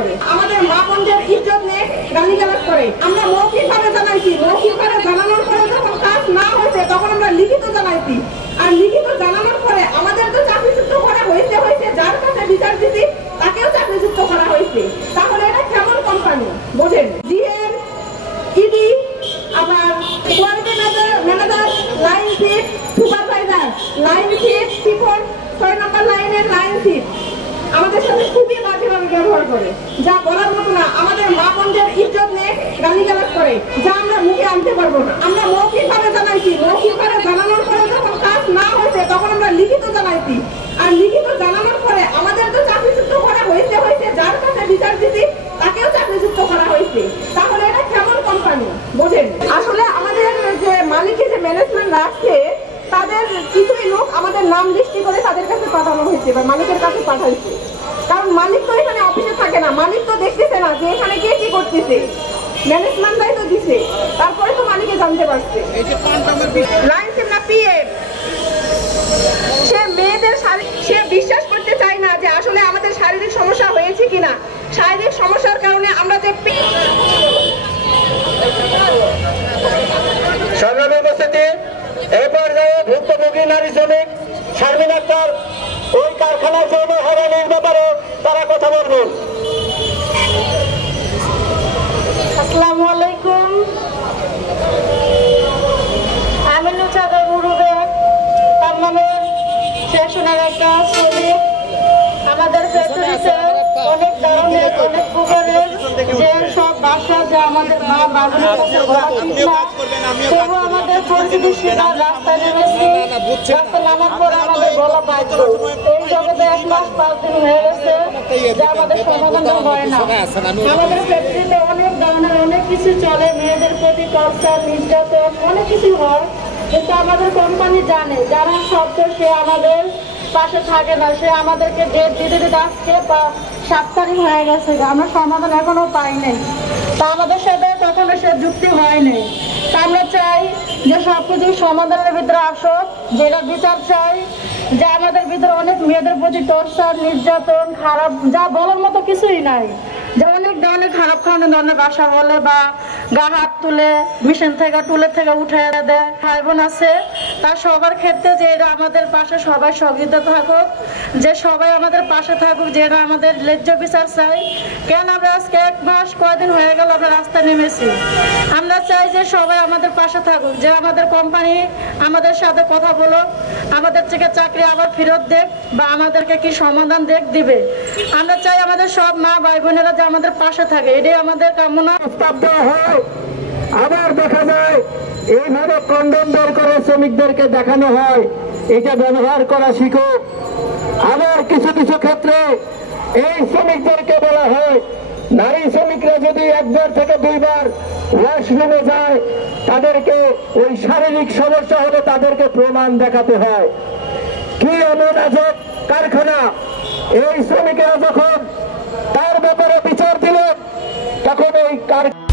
করে, আমাদের মা বোনদের ইজ্জত নিয়ে গালিগালাজ করে। আমরা মৌখিকভাবে জানাইছি, মৌখিকভাবে জানানোর পরে যখন কাজ না হয়েছে তখন আমরা লিখিত জানাইছি। আর লিখিত জানানোর পরে আমাদের তো চাকরিচ্যুত করা হয়েছে, যার কাছে বিচার দিছি তাকেও চাকরিচ্যুত করা হয়েছে। তাহলে এটা কেমন কোম্পানি বোঝেন? জিএম, ইডি, আবার quality manager, line chief, supervisor, line chief, 6 নম্বর লাইনের লাইন চিফ আমাদের সাথে খুবই বাজেভাবে ব্যবহার করে, যা বলার মতো না। আমাদের মা বোনদের ইজ্জত নিয়ে গালিগালাজ করে, যা আমরা মুখে আনতে পারবো না। আমরা মৌখিকভাবে জানাইছি, মৌখিকভাবে জানানোর পরে যখন কাজ না হয়েছে তখন আমরা লিখিত জানাইছি। আর লিখিত জানানোর পরে আমাদের তো চাকরিচ্যুত করা হয়েছে, যার কাছে বিচার দিছি তাকেও চাকরিচ্যুত করা হয়েছে। তাহলে এটা কেমন কোম্পানি বোঝেন? আসলে আমাদের যে মালিকের যে ম্যানেজমেন্ট রাখছে তাদের কিছুই লোক আমাদের নাম দৃষ্টি করে তাদের কাছে পাঠানো হয়েছে বা মালিকের কাছে পাঠাইছে। কারণ মালিক তো এখানে অফিসে থাকে না, মালিক তো দেখতেছে না যে এখানে কে কি করতেছে, ম্যানেজমেন্টটাই তো দিছে, তারপরে তো মালিকে জানতে পারছে। লাইন চিফ না পিএম, সে মেয়েদের সে বিশ্বাস করতে চায় না যে আসলে আমাদের শারীরিক সমস্যা হয়েছে কিনা। শারীরিক সমস্যার কারণে আমরা যে সংগ্রামী উপস্থিতি, এই পর্যায়ে ভুক্তভোগী নারী শ্রমিক শারমিন আক্তার ওই কারখানার যৌন হয়রানির ব্যাপারে তারা কথা বলবেন। আসসালামু আলাইকুম। আমি নুচাদের মুরুবে পার্মানেন্ট সেকশনের একটা শ্রমিক। আমাদের ফ্যাক্টরিতে অনেক ধরনের অনেক প্রকারের যে সব বাসা যা আমাদের মা বাবুর কাছে বলা ঠিক না, তবু আমাদের পরিস্থিতির শিকার রাস্তায় নেমেছি। রাস্তায় নামার পরে আমাদের বলা বাধ্য। এই জগতে 1 মাস 5 দিন হয়ে গেছে যে আমাদের সমাধান হয় না। আমাদের ফ্যাক্টরিতে অনেক ধরনের অনেক কিছু চলে, মেয়েদের প্রতি টর্চার, নির্যাতন অনেক কিছু হয়, কিন্তু আমাদের কোম্পানি জানে যারা শব্দ সে আমাদের পাশে থাকে না। সে আমাদেরকে ডেট দিতে দিতে আজকে 7 তারিখ হয়ে গেছে, আমরা সমাধান এখনো পাই নাই। তা আমাদের সাথে কখনো সে যুক্তি হয় নাই। তা আমরা চাই যে সবকিছু সমাধানের ভিতরে আসুক, যেটা বিচার চাই। যে আমাদের ভিতরে অনেক মেয়েদের প্রতি টর্চার, নির্যাতন, খারাপ যা বলার মতো কিছুই নাই। যে অনেক ধরনের খারাপ ধরনের বাসা বলে বা গা হাত তুলে মেশিন থেকে টুলের থেকে উঠে দেয়। ভাই বোন আছে, তার সবার ক্ষেত্রে যে এরা আমাদের পাশে সবাই সহযোগিতা থাকুক, যে সবাই আমাদের পাশে থাকুক, যে এরা আমাদের ন্যায্য বিচার চাই। কেন আমরা আজকে 1 মাস কয়দিন হয়ে গেল আমরা রাস্তায় নেমেছি। আমরা চাই যে সবাই আমাদের পাশে থাকুক, যে আমাদের কোম্পানি আমাদের সাথে কথা বলুক, আমাদের থেকে চাকরি আবার ফেরত দেখ বা আমাদেরকে কি সমাধান দিবে। আমরা চাই আমাদের সব মা ভাই বোনেরা যে আমাদের পাশে থাকে, এটাই আমাদের কামনা। প্রস্তাব দেওয়া হয়, আবার দেখা যায় এইভাবে কন্ডম বের করে শ্রমিকদেরকে দেখানো হয় এটা ব্যবহার করা শিখো। আবার কিছু কিছু ক্ষেত্রে এই শ্রমিকদেরকে বলা হয় নারী শ্রমিকরা যদি 1 বার থেকে 2 বার ওয়াশরুমে যায় তাদেরকে ওই শারীরিক সমস্যা হলে তাদেরকে প্রমাণ দেখাতে হয়। কি এমন আজব কারখানা! এই শ্রমিকেরা যখন তার ব্যাপারে বিচার দিলেন তখন এই কারখানা